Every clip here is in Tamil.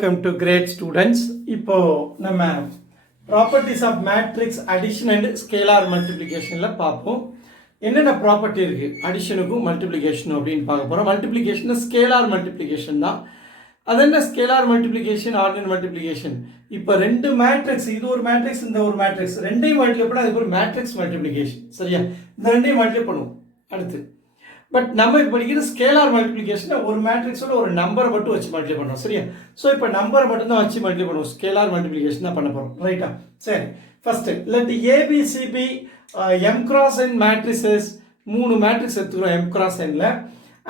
Welcome to great students. இப்போ நம்ம properties of matrix addition and scalar மல்டிப்ளிகேஷனில் பார்ப்போம். என்னென்ன ப்ராப்பர்ட்டி இருக்குது அடிஷனுக்கும் மல்டிப்ளிகேஷனும் அப்படின்னு பார்க்க போகிறோம். மல்டிப்ளிகேஷன் ஸ்கேலார் மல்டிப்ளிகேஷன் தான். அது என்ன ஸ்கேலார் மல்டிப்ளிகேஷன், ஆர்டினரி மல்டிப்ளிகேஷன்? இப்போ ரெண்டு மேட்ரிக்ஸ், இது ஒரு மேட்ரிக்ஸ், இந்த ஒரு மேட்ரிக்ஸ், ரெண்டையும் மல்டிப்ளை பண்ணால் அதுக்கு ஒரு மேட்ரிக்ஸ் மல்டிப்ளிகேஷன். சரியா? இந்த ரெண்டையும் மல்டிப்ளை பண்ணுவோம் அடுத்து. பட் நம்ம இப்போ படிக்கிற ஸ்கேலார் மல்டிப்ளிகேஷன் ஒரு மேட்ரிக்ஸோட ஒரு நம்பரை மட்டும் வச்சு மல்டிப்ளை பண்ணுறோம். சரியா? ஸோ இப்போ நம்பரை மட்டும் தான் வச்சு மல்டிப்ளை பண்ணுவோம். ஸ்கேலார் மல்டிப்ளிகேஷன் தான் பண்ண போகிறோம். ரைட்டா? சரி, first let A B C be m cross n matrices. மூணு மேட்ரிக்ஸ் எடுத்துக்கிறோம் எம் கிராஸ் என்ல.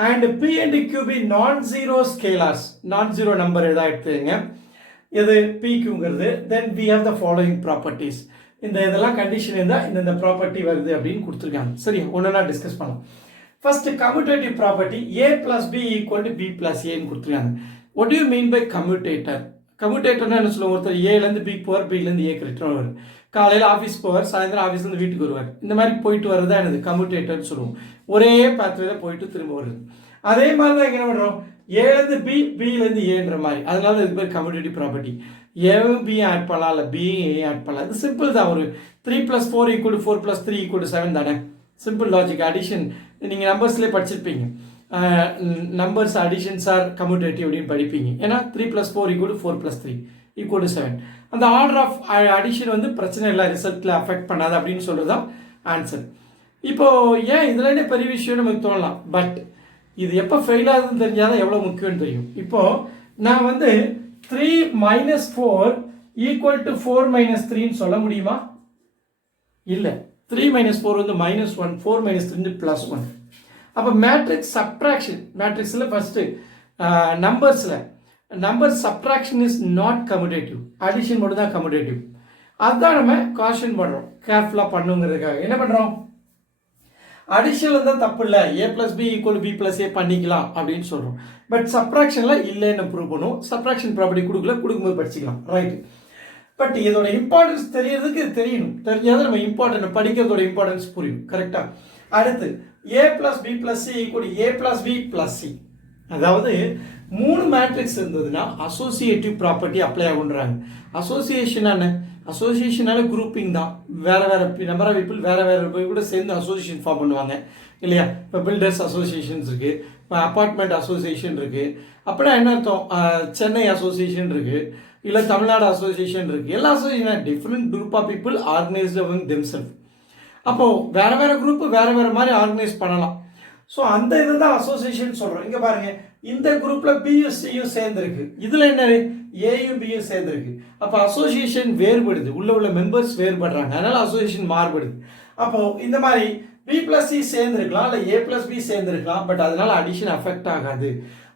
And p and q be non zero scalars, non zero number எதாவது எடுத்துங்க. இது பிக்யூங்கிறது. Then we have the following properties. இந்த இதெல்லாம் கண்டிஷன் இருந்தால் இந்த ப்ராப்பர்ட்டி வருது அப்படின்னு கொடுத்துருக்காங்க. சரியா? ஒன்றா டிஸ்கஸ் பண்ணலாம். First, commutative property a plus b equal to b plus a ன்னு கொடுத்துருக்காங்க. What do you mean by commutator? கம்யூட்டேட்டர்னா என்ன சொல்லுவோம்? ஒருத்தர் ஏலேருந்து பி போவார், பிலேருந்து ஏக்கு ரிட்டர்ன் வருவார். காலையில் ஆஃபீஸ் போவார், சாயந்தரம் ஆஃபீஸ்லேருந்து வீட்டுக்கு வருவார். இந்த மாதிரி போயிட்டு வரது தான் என்னது கம்யூட்டேட்டர்னு சொல்லுவோம். ஒரே பாத்வேல போயிட்டு திரும்ப வருது. அதே மாதிரி தான் என்ன பண்ணுறோம்? ஏலேருந்து பி, பிலேருந்து ஏன்ற மாதிரி. அதனால இதுக்கு பேர் கம்யூட்டேட்டிவ் ப்ராப்பர்ட்டி. ஏவும் பி ஆட் பண்ணலாம், இல்லை பியும் ஏ ஆட் பண்ணலாம். இது சிம்பிள் தான். ஒரு 3 + 4 = 4 + 3 = 7 தானே. Simple logic. அடிஷன் நீங்கள் நம்பர்ஸ்லேயே படிச்சிருப்பீங்க. நம்பர்ஸ் அடிஷன்ஸ் ஆர் கம்யூட்டேட்டிவ் அப்படின்னு படிப்பீங்க. ஏன்னா 3 + 4 = 4 + 3 = 7. அந்த ஆர்டர் ஆஃப் அடிஷன் வந்து பிரச்சனை இல்லை, ரிசல்ட்டில் அஃபெக்ட் பண்ணாது அப்படின்னு சொல்கிறது தான் ஆன்சர். இப்போது ஏன் இதில் பெரிய விஷயம்னு நமக்கு தோணலாம். பட் இது எப்போ ஃபெயில் ஆகுதுன்னு தெரிஞ்சால் தான் எவ்வளோ முக்கியம்னு தெரியும். இப்போது நான் வந்து 3 - 4 = 4 - 3ன்னு சொல்ல முடியுமா? இல்லை. 3 - 4 வந்து -1, 4 - 3 வந்து +1. அப்போ மேட்ரிக்ஸ் சப்ட்ராக்ஷன், மேட்ரிக்ஸில் first number subtraction is not commutative. Addition மட்டும் தான் கம்யூட்டேட்டிவ். அதுதான் நம்ம காஷன் பண்ணுறோம், கேர்ஃபுல்லாக பண்ணுங்கிறதுக்காக. என்ன பண்ணுறோம்? அடிஷனில் தான் தப்பு இல்லை, a + b = b + a பண்ணிக்கலாம் அப்படின்னு சொல்கிறோம். பட் சப்ட்ராக்ஷனில் இல்லைன்னு ப்ரூவ் பண்ணுவோம். சப்ட்ராக்ஷன் ப்ராப்பர்ட்டி கொடுக்கும்போது படிச்சுக்கலாம். ரைட். பட் இதோட இம்பார்ட்டன்ஸ் தெரியறதுக்கு தெரியணும். தெரிஞ்சாதான் நம்ம இம்பார்ட்டன்ட் படிக்கிறதோட இம்பார்ட்டன்ஸ் புரியும். கரெக்டா? அடுத்து a + b + c = a + b + c. அதாவது மூணு மேட்ரிக்ஸ் இருந்ததுன்னா அசோசியேட்டிவ் ப்ராப்பர்ட்டி அப்ளை ஆகுன்றாங்க. அசோசியேஷனால குரூப்பிங் தான். வேற வேற நம்பர் ஆஃப் பீப்புள் வேற வேற கூட சேர்ந்து அசோசியேஷன் ஃபார்ம் பண்ணுவாங்க இல்லையா? இப்போ பில்டர்ஸ் அசோசியேஷன்ஸ் இருக்கு, இப்போ அப்பார்ட்மெண்ட் அசோசியேஷன் இருக்கு. அப்படின்னா என்ன அர்த்தம்? சென்னை அசோசியேஷன் இருக்கு, இல்லை தமிழ்நாடு அசோசியேஷன் இருக்குது. எல்லா association different group of people organised among themself. அப்போது வேறு வேறு குரூப்பு வேறு வேறு மாதிரி ஆர்கனைஸ் பண்ணலாம். ஸோ அந்த இதை தான் அசோசியேஷன் சொல்கிறோம். இங்கே பாருங்கள், இந்த குரூப்பில் பியும் சியும் சேர்ந்துருக்கு, இதில் என்ன ஏயும் பியும் சேர்ந்துருக்கு. அப்போ அசோசியேஷன் வேறுபடுது, உள்ள மெம்பர்ஸ் வேறுபடுறாங்க, அதனால் அசோசியேஷன் மாறுபடுது. அப்போது இந்த மாதிரி b + c சேர்ந்துருக்கலாம், இல்லை a + b சேர்ந்துருக்கலாம். பட் அதனால அடிஷன் அஃபெக்ட் ஆகாது.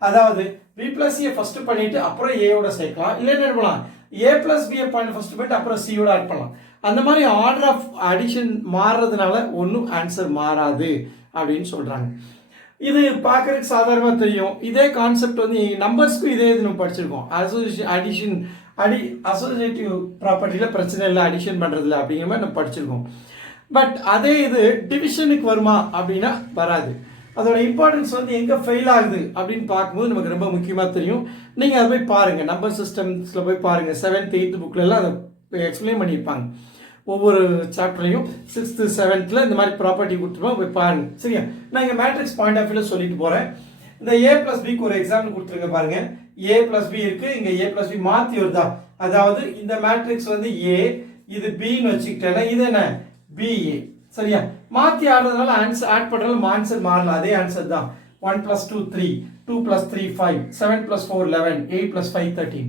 அதாவது b + c ஃபர்ஸ்ட் பண்ணிட்டு அப்புறம் ஏயோட சேர்க்கலாம், இல்லை என்ன பண்ணலாம், a + b ஃபர்ஸ்ட் பண்ணிட்டு அப்புறம் சியோட ஆட் பண்ணலாம். அந்த மாதிரி ஆர்டர் ஆஃப் அடிஷன் மாறுறதுனால ஒன்றும் ஆன்சர் மாறாது அப்படின்னு சொல்றாங்க. இது பார்க்கறதுக்கு சாதாரணமாக தெரியும். இதே கான்செப்ட் வந்து நம்பர்ஸ்க்கும் இதே இது நம்ம படிச்சிருக்கோம். அசோசியேட்டிவ் ப்ராப்பர்ட்டியில் பிரச்சனை இல்லை, அடிஷன் பண்ணுறதில்ல அப்படிங்கிற மாதிரி நம்ம படிச்சிருக்கோம். பட் அதே இது டிவிஷனுக்கு வருமா அப்படின்னா வராது. அதோட இம்பார்ட்டன்ஸ் வந்து எங்கே ஃபெயில் ஆகுது அப்படின்னு பார்க்கும்போது நமக்கு ரொம்ப முக்கியமாக தெரியும். நீங்கள் அதை போய் பாருங்கள், நம்பர் சிஸ்டம்ஸில் போய் பாருங்கள். 7th 8th புக்கிலலாம் அதை எக்ஸ்பிளைன் பண்ணியிருப்பாங்க. ஒவ்வொரு சாப்டர்லையும் 6th 7th இந்த மாதிரி ப்ராப்பர்ட்டி கொடுத்துருப்போம், போய் பாருங்கள். சரியா? நான் இங்கே மேட்ரிக்ஸ் பாயிண்ட் ஆஃப் வியூவில் சொல்லிட்டு போகிறேன். இந்த a + bக்கு ஒரு எக்ஸாம்பிள் கொடுத்துருங்க பாருங்க. a + b இருக்கு, இங்கே a + b மாற்றி வருதா? அதாவது இந்த மேட்ரிக்ஸ் வந்து a, இது bன்னு வச்சுக்கிட்டேன்னா இது என்ன ba. சரியா? மாற்றி ஆடுறதுனால ஆன்சர் ஆட் பண்ணுறதுனால ஆன்சர் மாறலாம். அதே ஆன்சர் தான். 1 + 2 3, 2 + 3 5, 7 + 4 11, 8 + 5 13.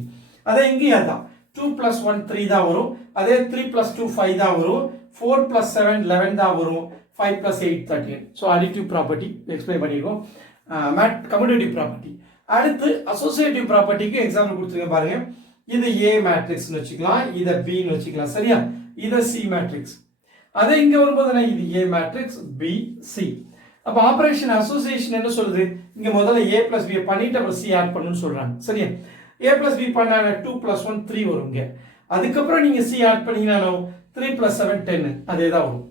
அதே இங்கேயும் அதுதான். 2 + 1 3 தான் வரும். அதே 3 + 2 5 தான் வரும். 4 + 7 11 தான் வரும். 5 + 8 13. ஸோ அடிட்டிவ் ப்ராப்பர்ட்டி எக்ஸ்பிளைன் பண்ணியிருக்கோம். Commutative property. அடுத்து அசோசியேட்டிவ் ப்ராப்பர்ட்டிக்கு எக்ஸாம்பிள் கொடுத்துருங்க பாருங்க. இது a மேட்ரிக்ஸ்னு வச்சுக்கலாம், இதை bன்னு வச்சுக்கலாம். சரியா? இதை c மேட்ரிக்ஸ். அதே இங்கே வரும்போது இது a மேட்ரிக்ஸ், b c. அப்போ ஆபரேஷன் அசோசியேஷன் என்ன சொல்லுது? இங்கே முதல்ல a + b பண்ணிட்டு அப்புறம் c ஆட் பண்ணணும்னு சொல்கிறாங்க. சரியா? a + b பண்ண 2 + 1 3 வரும் இங்கே. அதுக்கப்புறம் நீங்கள் c ஆட் பண்ணீங்கன்னாலும் 3 + 7 10 அதே தான் வரும்.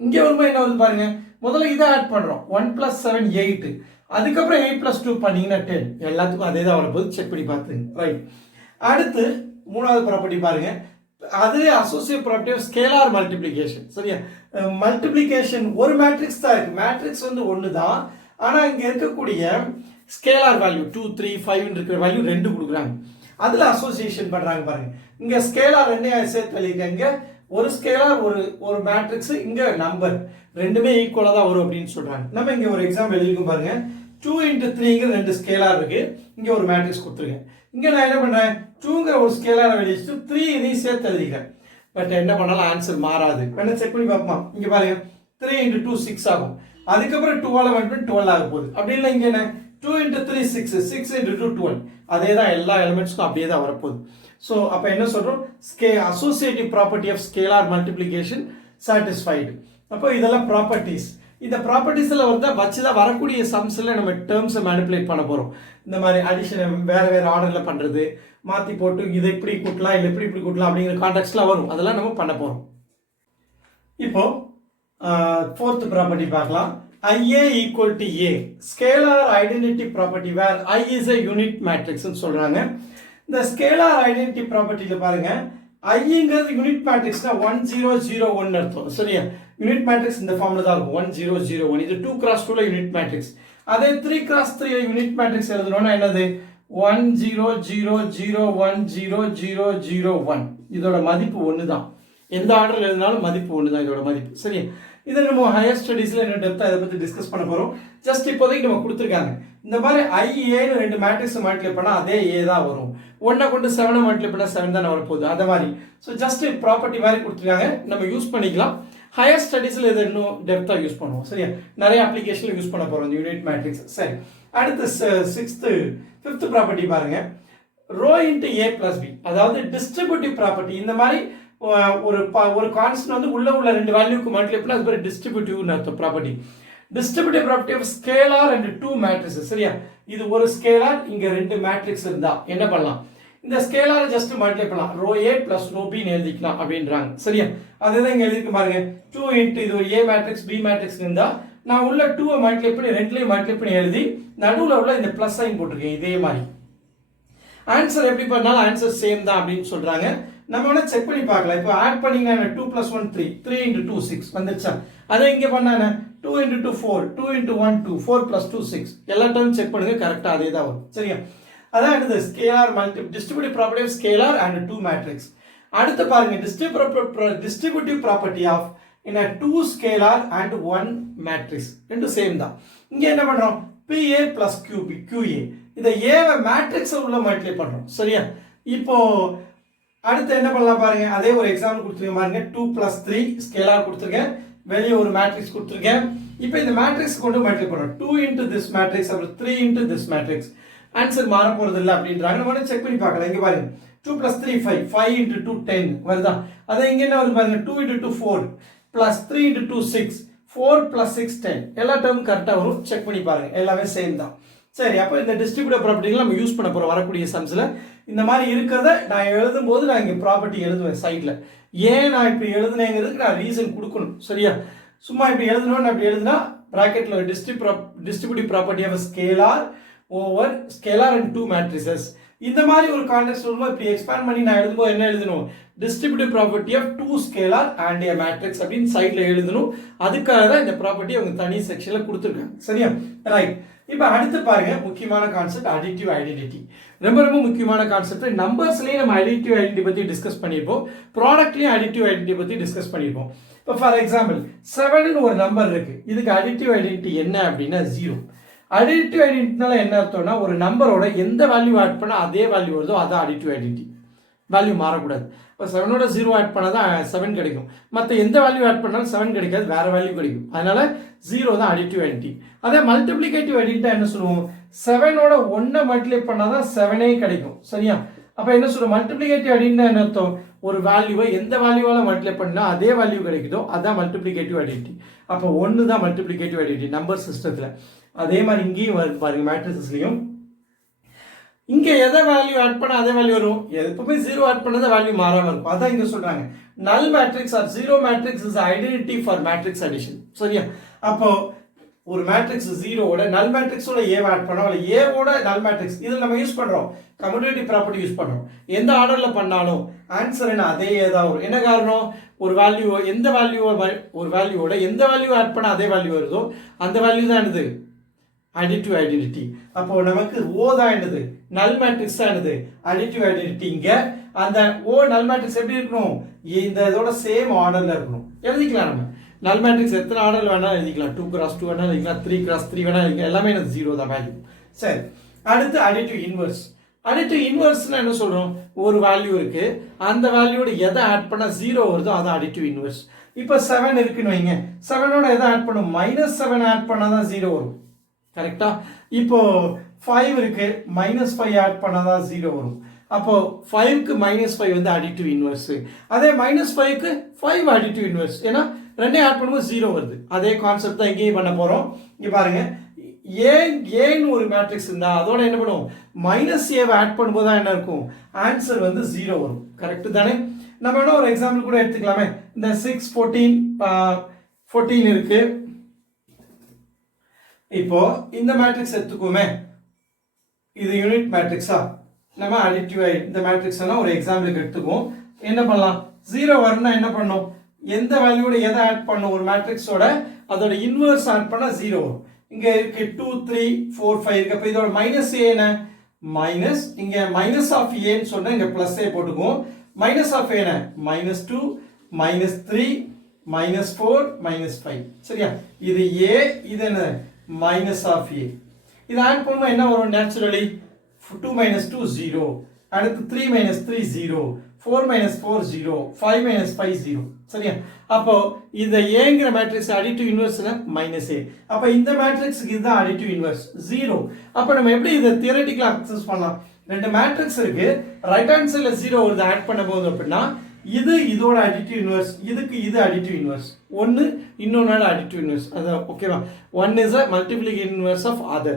இங்கே வரும்போது என்ன வருது பாருங்க, முதல்ல இதை ஆட் பண்ணுறோம். 1 + 7 8. அதுக்கப்புறம் 8 + 2 பண்ணீங்கன்னா 10. எல்லாத்துக்கும் அதே தான் வரப்போகுது, செக் பண்ணி பார்த்துங்க. ரைட். அடுத்து மூணாவது ப்ராப்பர்ட்டி பாருங்க, அதுவே associate property of scalar multiplication. சரியா, மல்டிப்ளிகேஷன் ஒரு மேட்ரிக்ஸ் தான் இருக்கு, மேட்ரிக்ஸ் வந்து ஒன்று தான், ஆனால் இங்கே இருக்கக்கூடிய ஸ்கேலார் வேல்யூ 2 3 5 இருக்கிற வேல்யூ 2 கொடுக்குறாங்க. அதில் அசோசியேஷன் பண்ணுறாங்க பாருங்க. இங்கே ஸ்கேலார் ரெண்டையும் சேர்த்து எழுதிக்கங்க, ஒரு ஸ்கேலார் ஒரு மேட்ரிக்ஸ், இங்கே நம்பர் ரெண்டுமே ஈக்குவலாக தான் வரும் அப்படின்னு சொல்கிறாங்க. நம்ம இங்கே ஒரு எக்ஸாம்பிள் எழுதிக்கும் பாருங்க. 2 × 3ங்கிற 2 ஸ்கேலார் இருக்கு, இங்கே ஒரு மேட்ரிக்ஸ் கொடுத்துருக்கேன். இங்கே நான் என்ன பண்ணுறேன், 2ங்கிற ஒரு ஸ்கேலாரை வெளியிட்டு 3 இதையும் சேர்த்து எழுதிக்கிறேன். பட் என்ன பண்ணாலும் ஆன்சர் மாறாது. வேணா செக் பண்ணி பார்ப்போம். இங்கே பாருங்க, 3 × 2 6 ஆகும். அதுக்கப்புறம் 12 வந்து 12 ஆக போகுது. அப்படி இல்லை இங்கே என்ன 2 × 3 6, 6 × 2 12. அதே தான் எல்லா எலிமெண்ட்ஸ்க்கும் அப்படியே தான் வரப்போகுது. ஸோ அப்போ என்ன சொல்கிறோம், associative property of scalar multiplication satisfied. அப்போ இதெல்லாம் ப்ராப்பர்ட்டிஸ். இந்த ப்ராப்பர்ட்டிஸில் வச்சு தான் வரக்கூடிய சம்ஸில் நம்ம டேர்ம்ஸை மேனிப்புலேட் பண்ண போகிறோம். இந்த மாதிரி அடிஷன் வேறு வேறு ஆர்டரில் பண்ணுறது, மாற்றி போட்டு இதை இப்படி கூட்டலாம் இல்லை இப்படி கூட்டலாம் அப்படிங்கிற கான்டெக்ட்ஸ்லாம் வரும். அதெல்லாம் நம்ம பண்ண போகிறோம். இப்போ ஃபோர்த் ப்ராப்பர்ட்டி பார்க்கலாம். IA = A, scalar identity property where I is a unit மேட்ரிக்ஸ்னு சொல்கிறாங்க. இந்த ஸ்கேலார் ஐடென்டிட்டி ப்ராப்பர்ட்டியில் பாருங்க, ஐங்கிறது யூனிட் மேட்ரிக்ஸ்னா 1 0 0 1 அர்த்தம். சரியா, யூனிட் மேட்ரிக்ஸ் இந்த ஃபார்ம்ல தான் இருக்கும், 1 0 0 1. இது 2 × 2ல யூனிட் மேட்ரிக்ஸ். அதே 3 × 3 யூனிட் மேட்ரிக்ஸ் எழுதணும்னா என்னது, 1 0 0 0 1 0 0 0 1. இதோட மதிப்பு ஒன்று தான், எந்த ஆர்டரில் எழுதினாலும் மதிப்பு ஒன்று தான் இதோட மதிப்பு. சரி, இதை நம்ம ஹையர் ஸ்டடீஸில் என்ன டெப்த்தாக இதை பற்றி டிஸ்கஸ் பண்ண போகிறோம். ஜஸ்ட் இப்போதைக்கு நம்ம கொடுத்துருக்காங்க. இந்த மாதிரி IA-ன்னு 2 மேட்ரிக்ஸ் மல்டிப்ளை பண்ணால் அதே A தான் வரும். 1 கொண்டு 7 மல்டிப்ளை பண்ணால் 7 தானே வரப்போகுது. அதை மாதிரி ஸோ ஜஸ்ட் ப்ராப்பர்ட்டி மாதிரி கொடுத்துருக்காங்க, நம்ம யூஸ் பண்ணிக்கலாம். ஹையர் ஸ்டடீஸில் இதை இன்னும் டெப்த்தாக யூஸ் பண்ணுவோம். சரியா, நிறைய அப்ளிகேஷனில் யூஸ் பண்ண போகிறோம் இந்த யூனிட் மேட்ரிக்ஸ். சரி, அடுத்து ஃபிஃப்த் ப்ராப்பர்ட்டி பாருங்க, ரோ × A + B, அதாவது டிஸ்ட்ரிபியூட்டிவ் ப்ராப்பர்ட்டி. இந்த மாதிரி ஒரு கான்ஸ்டன்ட் வந்து உள்ள 2 வேல்யூக்கு மல்டிப்ளை பண்ணா அது பேர் டிஸ்ட்ரிபியூட்டிவ்னு அர்த்தம் property. Distributive property of scalar and 2 matrix. சரியா, இது ஒரு ஸ்கேலார், இங்க 2 மேட்ரிக்ஸ் இருந்தா என்ன பண்ணலாம், இந்த ஸ்கேலாரை ஜஸ்ட் மல்டிப்ளை பண்ணலாம், ரோ A + ரோ B ன்னு எழுதிக்கலாம் அப்படின்றாங்க. சரியா, அதுதான் இங்க எழுதிக்க பாருங்க. 2 × இது ஒரு A மேட்ரிக்ஸ் B மேட்ரிக்ஸ் இருந்தா நான் உள்ள 2 மல்டிப்ளை பண்ணி 2லையும் மல்டிப்ளை பண்ணி எழுதி நடுவில் உள்ள இந்த ப்ளஸ் சைன் போட்டிருக்கேன். இதே மாதிரி ஆன்சர் எப்படி பண்ணாலும் ஆன்சர் சேம் தான் அப்படின்னு சொல்றாங்க. நம்ம வேணா செக் பண்ணி பார்க்கலாம். இப்போ ஆட் பண்ணீங்கன்னா 2 + 1 3, 3 × 2 6 வந்துருச்சா. அதே இங்கே பண்ணா 2 × 2 4, 2 × 1 2, 4 + 2 6. எல்லா டேர்ம் செக் பண்ணுங்க, கரெக்டாக அதே தான் வரும். சரியா, அதான் அடுத்து scalar distributive property of scalar and 2 matrix. அடுத்து பாருங்க, distributive property of in a 2 scalar and 1 matrix. ரெண்டும் சேம் தான். இங்க என்ன பண்றோம், PA + QA. இதை ஏவை மேட்ரிக்ஸ் உள்ள மல்டிப்ளை பண்றோம். சரியா, இப்போ அடுத்து என்ன பண்ணலாம் பாருங்க, அதே ஒரு எக்ஸாம்பிள் கொடுத்துருக்கேன் பாருங்க. 2 + 3 ஸ்கேலார் கொடுத்துருக்கேன், வெளியே ஒரு மேட்ரிக்ஸ் கொடுத்துருக்கேன். இப்போ இந்த மேட்ரிக்ஸ் கொண்டு மல்டிப்ளை பண்றோம். 2 × this மேட்ரிக்ஸ் அப்புறம் 3 × this மேட்ரிக்ஸ். ஆன்சர் மாற போறது இல்லை அப்படின்றாங்க. நம்ம செக் பண்ணி பார்க்கலாம். இங்க பாருங்க, 2 + 3 5, 5 × 2 10 வருதா. அதே இங்க என்ன வருது பாருங்க, 2 × 2 4 + 3 × 2 6, 4 + 6 10. எல்லா டேர்மும் கரெக்டாக வரும், செக் பண்ணி பாருங்க, எல்லாமே சேம் தான். சரி, அப்போ இந்த டிஸ்ட்ரிபியூட்டிவ் ப்ராப்பர்ட்டிகள் நம்ம யூஸ் பண்ண போகிறோம் வரக்கூடிய சம்ஸில். இந்த மாதிரி இருக்கிறத நான் எழுதும்போது நான் இங்கே ப்ராப்பர்ட்டி எழுதுவேன் சைடில். ஏன் நான் இப்படி எழுதுனேங்கிறதுக்கு நான் ரீசன் கொடுக்கணும். சரியா, சும்மா இப்படி எழுதணும்னு அப்படி எழுதுனா ப்ராக்கெட்டில் distributive property of scalar over scalar and 2 matrices. இந்த மாதிரி ஒரு கான்டெக்ஸ்ட் வரும்போது இப்படி எக்ஸ்பேண்ட் பண்ணி நான் எழுதும்போது என்ன எழுதணும், distributive property of 2 scalar and a matrix அப்படின்னு சைடில் எழுதணும். அதுக்காக தான் இந்த ப்ராப்பர்ட்டி அவங்க தனி செக்ஷனில் கொடுத்துருக்காங்க. சரியா, ரைட். இப்போ அடுத்து பாருங்க, முக்கியமான கான்செப்ட் அடிட்டிவ் ஐடென்டிட்டி. ரொம்ப ரொம்ப முக்கியமான கான்செப்ட். நம்பர்ஸ்லேயும் நம்ம அடிட்டிவ் ஐடென்டிட்டி பற்றி டிஸ்கஸ் பண்ணியிருப்போம், ப்ராடக்ட்லேயும் அடிட்டிவ் ஐடென்டிட்டி பற்றி டிஸ்கஸ் பண்ணியிருப்போம். இப்போ ஃபார் எக்ஸாம்பிள் 7ன்னு ஒரு நம்பர் இருக்கு, இதுக்கு அடிட்டிவ் ஐடென்டிட்டி என்ன அப்படின்னா 0. அடிட்டிவ் ஐடென்டிட்டினால என்ன அர்த்தம்னா, ஒரு நம்பரோட எந்த வேல்யூ ஆட் பண்ணால் அதே வேல்யூ வருதோ அதான் அடிட்டிவ் ஐடென்டிட்டி. வேல்யூ மாறக்கூடாது. இப்போ 7ஓட 0 ஆட் பண்ணால் தான் 7 கிடைக்கும், மற்ற எந்த வேல்யூ ஆட் பண்ணாலும் 7 கிடைக்காது, வேற வேல்யூ கிடைக்கும். அதனால 0 தான் அடிட்டிவ் ஐடென்டிட்டி. அதே மல்டிப்ளிகேட்டிவ் ஐடென்டிட்டி என்ன சொல்லுவோம், 7ஓட 1 மல்டிப்ளை பண்ணால் தான் 7 கிடைக்கும். சரியா, அப்போ என்ன சொல்லுவோம், மல்டிப்ளிகேட்டிவ் ஐடென்டிட்டி என்ன அர்த்தம், ஒரு வேல்யூவை எந்த வேல்யூவால மல்டிப்ளை பண்ணால் அதே வேல்யூ கிடைக்குதோ அதான் மல்டிப்ளிகேட்டிவ் ஐடென்டிட்டி. அப்போ 1 தான் மல்டிப்ளிகேட்டிவ் ஐடென்டிட்டி நம்பர் சிஸ்டத்தில். அதே மாதிரி இங்கேயும் வருது பாருங்க, மேட்ரிசஸ்லையும் இங்கே எதை வேல்யூ ஆட் பண்ணால் அதே வேல்யூ வரும், எப்பவுமே 0 ஆட் பண்ணாத வேல்யூ மாறாமல் இருக்கும். அதான் இங்கே சொல்றாங்க, null matrix or 0 matrix is identity for matrix addition. சரியா, அப்போ ஒரு மேட்ரிக்ஸ் ஜீரோவோட நல் மேட்ரிக்ஸோட ஏவை ஆட் பண்ணோம் இல்லை ஏவோட நல் மேட்ரிக்ஸ் இதில் நம்ம யூஸ் பண்ணுறோம் கம்யூட்டேட்டிவ் ப்ராப்பர்ட்டி யூஸ் பண்ணுறோம். எந்த ஆர்டரில் பண்ணாலும் ஆன்சர் என்ன அதே ஏதாவது வரும். என்ன காரணம்? ஒரு வேல்யூ எந்த ஒரு வேல்யூவோட எந்த வேல்யூ ஆட் பண்ணால் அதே வேல்யூ வருதோ அந்த வேல்யூ தான் என்னது அடிட்டிவ் ஐடென்டிட்டி. அப்போ நமக்கு ஓ தான் என்னது நல் மேட்ரிக்ஸ் தான் என்னது அடிட்டிவ் ஐடென்டிட்டி. இங்க அந்த ஓ நல் மேட்ரிக்ஸ் எப்படி இருக்கணும்? இந்த இதோட சேம் ஆர்டர்ல இருக்கணும். எழுதிக்கலாம் நம்ம நல் மேட்ரிக்ஸ் எத்தனை ஆர்டர்ல வேணாலும் எழுதிக்கலாம். 2x2 வேணாலும் எழுதிக்கலாம், 3x3 வேணாலும் எழுதிக்கலாம், எல்லாமே எனக்கு ஜீரோ தான் வேல்யூ. சரி, அடுத்து அடிட்டிவ் இன்வர்ஸ். அடிட்டிவ் இன்வர்ஸ்னா என்ன சொல்றோம்? ஒரு வேல்யூ இருக்கு, அந்த வேல்யூட எதை ஆட் பண்ணா ஜீரோ வருதோ அது அடிட்டிவ் இன்வர்ஸ். இப்போ 7 இருக்குன்னு வைங்க, 7ஓட எதை ஆட் பண்ணும்? -7 ஆட் பண்ணாதான் ஜீரோ வரும். கரெக்டா? இப்போ 5 இருக்கு, -5 ஆட் பண்ணாதான் ஜீரோ வரும். அப்போ 5க்கு -5 வந்து அடிட்டிவ் இன்வர்ஸ். அதே -5க்கு 5 அடிட்டிவ் இன்வர்ஸ். ஏன்னா ரெண்டே ஆட் பண்ணும்போது ஜீரோ வருது. அதே கான்செப்ட் தான் இங்கேயும் பண்ண போறோம். இங்க பாருங்க, ஏன்னு ஒரு மேட்ரிக்ஸ் இருந்தா அதோட என்ன பண்ணுவோம்? -a ஆட் பண்ணும்போது தான் என்ன இருக்கும்? ஆன்சர் வந்து ஜீரோ வரும். கரெக்ட் தானே? நம்ம வேணா ஒரு எக்ஸாம்பிள் கூட எடுத்துக்கலாமே. இந்த 6 14 இருக்கு. இப்போ இந்த மேட்ரிக்ஸ் எடுத்துக்கோமே, இது யூனிட் மேட்ரிக்ஸா? நம்ம அடிட்டிவ் இந்த மேட்ரிக்ஸ் எல்லாம் ஒரு எக்ஸாம்பிளுக்கு எடுத்துக்குவோம். என்ன பண்ணலாம்? ஜீரோ வரணும்னா என்ன பண்ணும்? எந்த வேல்யூட எதை ஆட் பண்ணும்? ஒரு மேட்ரிக்ஸோட அதோட இன்வர்ஸ் ஆட் பண்ணா ஜீரோ வரும். இங்க இருக்கு 2 3 4 5 இருக்கு. அப்ப இதோட மைனஸ் ஏ என்ன? மைனஸ், இங்க மைனஸ் ஆஃப் ஏன்னு சொன்னா இங்க பிளஸ் ஏ போட்டுக்குவோம். மைனஸ் ஆஃப் ஏ என்ன? -2 -3 -4 -5. சரியா? இது ஏ, இது என்ன? மைனஸ் ஆஃப் ஏ. இது ஆட் பண்ணும்போது என்ன வரும்? நேச்சுரலி 2 - 2 0, அடுத்து 3 - 3 0, 4 - 4 0, 5 - 5 0. சரியா? அப்போ இந்த ஏங்கிற மேட்ரிக்ஸ் அடிட்டிவ் இன்வர்ஸ் மைனஸ் ஏ. அப்போ இந்த மேட்ரிக்ஸ்க்கு இதுதான் அடிட்டிவ் இன்வர்ஸ் 0. அப்போ நம்ம எப்படி இதை தியரட்டிக்கலா அக்சஸ் பண்ணலாம்? ரெண்டு மேட்ரிக்ஸ் இருக்கு, ரைட் ஹேண்ட் சைடுல 0 வருது ஆட் பண்ணும்போது அப்படின்னா இது இதோட அடிட்டிவ் இன்வர்ஸ், இதுக்கு இது அடிட்டிவ் இன்வர்ஸ். ஒன்னு இன்னொன்னோட அடிட்டிவ் இன்வர்ஸ். அது ஓகேவா? One is a multiplicative inverse of other.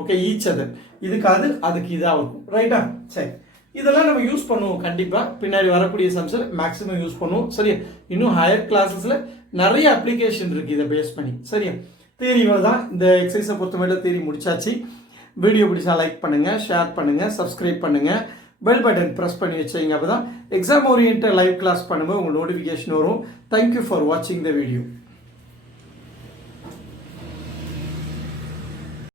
Okay, each other. இதுக்கு அதுக்கு இதாக இருக்கும். ரைட்டா? சரி, இதெல்லாம் நம்ம யூஸ் பண்ணுவோம் கண்டிப்பாக. பின்னாடி வரக்கூடிய சம்ஸில் மேக்ஸிமம் யூஸ் பண்ணுவோம். சரியா? இன்னும் ஹையர் கிளாஸஸில் நிறைய அப்ளிகேஷன் இருக்குது இதை பேஸ் பண்ணி. சரியா? தியரி தான். இந்த எக்ஸசைஸை பொறுத்தவரை தியரி முடிச்சாச்சு. வீடியோ பிடிச்சா லைக் பண்ணுங்கள், ஷேர் பண்ணுங்கள், சப்ஸ்கிரைப் பண்ணுங்கள், பெல் பட்டன் ப்ரெஸ் பண்ணி வச்சுங்க. அப்போ தான் எக்ஸாம் ஓரியன்ட் லைவ் கிளாஸ் பண்ணும்போது உங்களுக்கு நோட்டிஃபிகேஷன் வரும். தேங்க்யூ ஃபார் வாட்சிங் த வீடியோ.